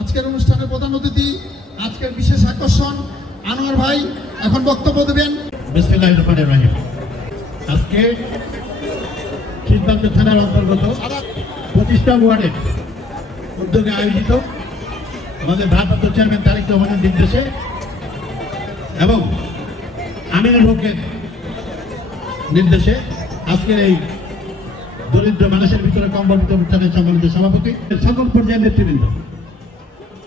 আজকের অনুষ্ঠানের প্রধান অতিথি, আজকের বিশেষ আকর্ষণ আনোয়ার ভাই এখন বক্তব্য দেবেন। বিসমিল্লাহির রহমানির রহিম। আজকে শীতবাজার থানার অন্তর্গত 25টা ওয়ার্ডের উদ্যোগে আয়োজিত আমাদের ভারপ্রাপ্ত চেয়ারম্যান তারেক রহমানের নির্দেশে এবং আমিনুল হকের নির্দেশে আজকের এই দরিদ্র মানুষের ভিতরে কম্বল অনুষ্ঠানের সম্মানিত সভাপতি, সকল পর্যায়ের নেতৃবৃন্দ,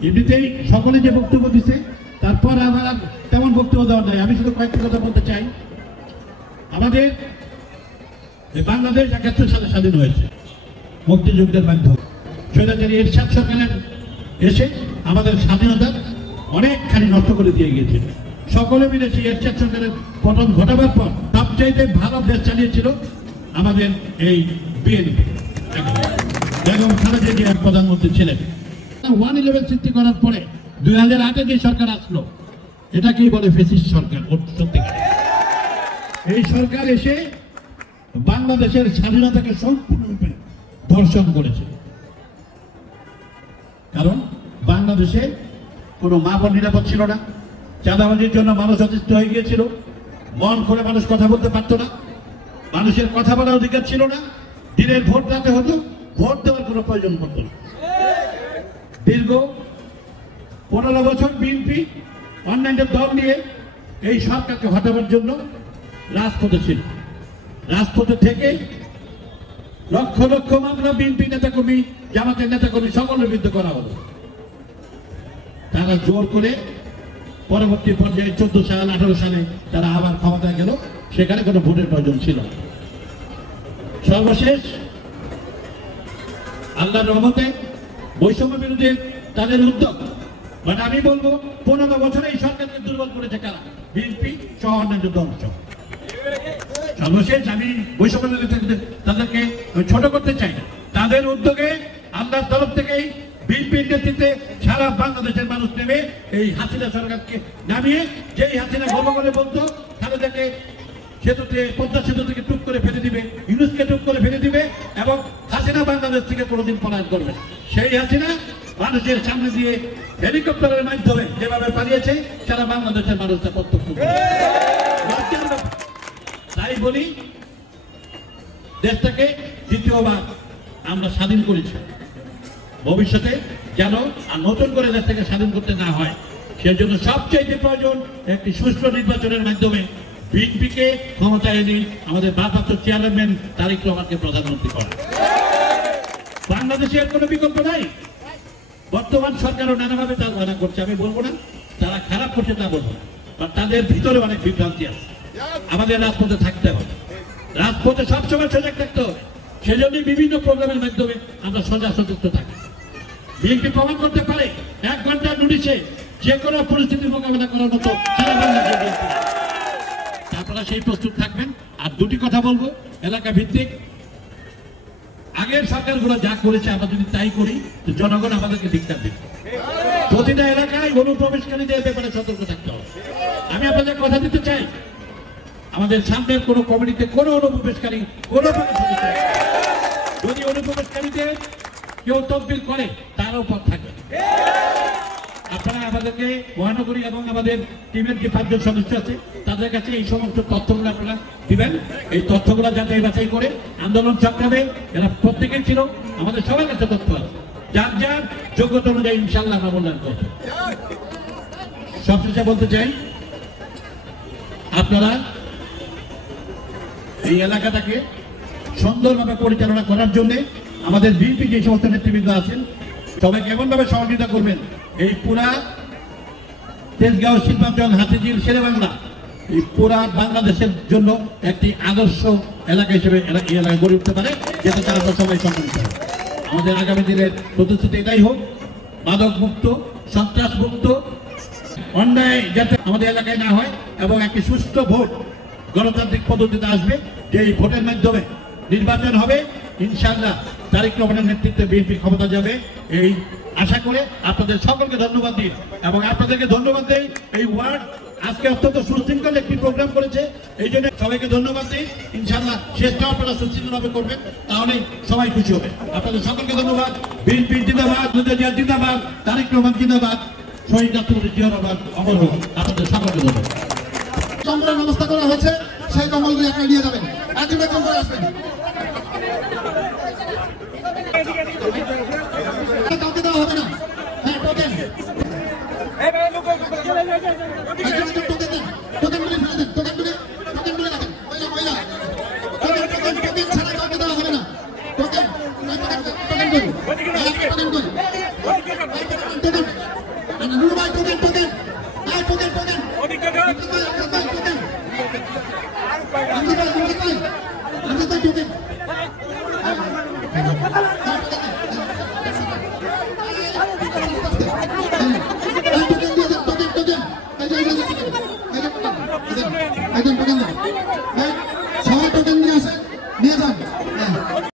এমনিতেই সকলে যে বক্তব্য দিচ্ছে তারপর আমার তেমন বক্তব্য দেওয়া নাই। আমি শুধু কয়েকটি কথা বলতে চাই। আমাদের বাংলাদেশ ৭১ সালে স্বাধীন হয়েছে মুক্তিযুদ্ধের মাধ্যমে। স্বৈরাচারী এরশাদ সরকারের এসে আমাদের স্বাধীনতা অনেকখানি নষ্ট করে দিয়ে গিয়েছিল। সকলে মিলে সেই এরশাদ সরকারের পতন ঘটাবার পর সবচাইতে ভালো দেশ চালিয়েছিল আমাদের এই বিএনপি। বেগম খালেদা জিয়া প্রধানমন্ত্রী ছিলেন। 111 সৃষ্টি করার পরে 2008-এ যে সরকার আসলো এটাকেই বলে ফ্যাসিস্ট সরকার। সত্যিকার এই সরকার এসে বাংলাদেশের স্বাধীনতাকে সম্পূর্ণরূপে ধর্ষণ করেছে। কারণ বাংলাদেশে কোনো মা বোন নিরাপদ ছিল না, চাঁদাবাজির জন্য মানুষ অতিষ্ঠ হয়ে গিয়েছিল, মন করে মানুষ কথা বলতে পারতো না, মানুষের কথা বলার অধিকার ছিল না, দিনের ভোট রাতে হতো, ভোট দেওয়ার কোনো প্রয়োজন পড়তো না। দীর্ঘ 15 বছর বিএনপি অন্যান্য দল নিয়ে এই সরকারকে হটাবার জন্য রাজপথে ছিল। রাজপথে থেকে লক্ষ লক্ষ মামলা বিএনপি নেতাকর্মী, জামাতের নেতাকর্মী সকলের বিরুদ্ধে করা হলো। তারা জোর করে পরবর্তী পর্যায়ে 14 সাল 18 সালে তারা আবার ক্ষমতায় গেল, সেখানে কোনো ভোটের প্রয়োজন ছিল। সর্বশেষ আল্লাহর রহমতে বৈষম্য বিরোধী তাদের উদ্যোগ, মানে আমি বলবো 15 বছরে এই সরকারকে দুর্বল করেছে কারা? বিএনপি সহ অন্যান্য দল। সর্বশেষ আমি বৈষম্য বিরোধী তাদেরকে ছোট করতে চাই না। তাদের উদ্যোগে আল্লাহর তরফ থেকেই বিএনপির নেতৃত্বে সারা বাংলাদেশের মানুষ নেমে এই হাসিনা সরকারকে নামিয়ে, যেই হাসিনা গর্ব করে বলতো খালেদাকে সেতুতে, পদ্মা সেতু থেকে টুক করে ফেলে দিবে, ইউনুসকে টুক করে ফেলে দিবে এবং হাসিনা বাংলাদেশ থেকে কোনোদিন পলায়ন করবে, সেই হাসিনা মানুষের সামনে দিয়ে হেলিকপ্টারের মাধ্যমে যেভাবে পালিয়েছে সারা বাংলাদেশের মানুষ তা প্রত্যক্ষ করে। তাই বলি, দেশটাকে দ্বিতীয়বার আমরা স্বাধীন করেছি, ভবিষ্যতে যেন আর নতুন করে দেশটাকে স্বাধীন করতে না হয়, সেজন্য সবচাইতে প্রয়োজন একটি সুষ্ঠু নির্বাচনের মাধ্যমে বিএনপিকে ক্ষমতায় এনে আমাদের ভারপ্রাপ্ত চেয়ারম্যান তারেক রহমানকে প্রধানমন্ত্রী করা। বাংলাদেশের কোনো বিকল্প নাই। বর্তমান সরকারও নানাভাবে তার ধারণা করছে, আমি বলবো না তারা খারাপ করছে তা বলবো না, বা তাদের ভিতরে অনেক বিভ্রান্তি আছে। আমাদের রাজপথে থাকতে হবে, রাজপথে সবসময় সজাগ থাকতে হবে। সেজন্যই বিভিন্ন প্রোগ্রামের মাধ্যমে আমরা সজাগ সযুক্ত থাকি। বিএনপি প্রমাণ করতে পারে 1 ঘন্টার নোটিশে যে কোনো পরিস্থিতির মোকাবেলা করার মতো সারা বাংলাদেশে। আপনারা সেই প্রস্তুত থাকবেন। আর দুটি কথা বলবো এলাকা ভিত্তিক, আগের সরকারগুলো যা করেছে আমরা যদি তাই করি তো জনগণ আমাদেরকে ধিক্কার দেবে। প্রতিটা এলাকায় অনুপ্রবেশকারীদের ব্যাপারে সতর্ক থাকতে হবে। আমি আপনাদের কথা দিতে চাই, আমাদের সামনের কোনো কমিটিতে কোনো অনুপ্রবেশকারী যদি অনুপ্রবেশকারীদের কেউ তদবির করে তার উপর থাকবে। আপনারা আমাদেরকে মহানগরী এবং আমাদের টিমের যে 5 জন সদস্য আছে তাদের কাছে এই সমস্ত তথ্যগুলো আপনারা দিবেন। এই তথ্যগুলো যাচাই বাছাই করে আন্দোলন সংগ্রামে এরা প্রত্যেকেই ছিল, আমাদের সবার কাছে তথ্য আছে, যার যার যোগ্যতা অনুযায়ী ইনশাল্লাহ আমরা মূল্যায়ন করব। সবশেষে বলতে চাই, আপনারা এই এলাকাটাকে সুন্দরভাবে পরিচালনা করার জন্য আমাদের বিএনপি যে সমস্ত নেতৃবৃন্দ আছেন সবাইকে এমনভাবে সহযোগিতা করবেন, এই পুরা তেজগাঁও, শিল্পাঞ্চল, হাতিঝিল, শেরেবাংলা এই পুরা বাংলাদেশের জন্য একটি আদর্শ এলাকা হিসেবে এই এলাকা গড়ে উঠতে পারে, যেটা তারা সবাই সম্মানিত হয়। আমাদের আগামী দিনের প্রতিশ্রুতি এটাই হোক, মাদক মুক্ত, সন্ত্রাস মুক্ত, অন্যায় যাতে আমাদের এলাকায় না হয় এবং একটি সুষ্ঠু ভোট গণতান্ত্রিক পদ্ধতিতে আসবে, যে এই ভোটের মাধ্যমে নির্বাচন হবে, ইনশাআল্লাহ তারেক রহমানের নেতৃত্বে বিএনপি ক্ষমতা যাবে, এই আশা করে আপনাদের সকলকে ধন্যবাদ দিই। এবং আপনাদেরকে ধন্যবাদ দেই, এই ওয়ার্ড আজকে অত্যন্ত সুশৃঙ্খল একটি প্রোগ্রাম করেছে, এই জন্য সবাইকে ধন্যবাদ দিই। ইনশাআল্লাহ শেষটা আপনারা সুশৃঙ্খলভাবে করবেন, তাহলেই সবাই খুশি হবে। আপনাদের সকলকে ধন্যবাদ। বিএনপি জিন্দাবাদ, জিন্দাবাদ, তারেক রহমান জিন্দাবাদ, শহীদ রাষ্ট্রপতি জিয়া রহমান অমর হোক। আপনাদের সকলকে ধন্যবাদ। কম্বলের ব্যবস্থা করা হয়েছে, সেই কম্বলগুলি আপনারা নিয়ে যাবেন, একজন একজন করে আসবেন। কাউকে দেওয়া হবে না। হ্যাঁ, টোকেন টোকেন দেন, টোকেনগুলি ফেলে দেন, টোকেনগুলি রাখেন, মহিলা টোকেন ছাড়া কাউকে দেওয়া হবে না। টোকেন করি, টোকেন করি।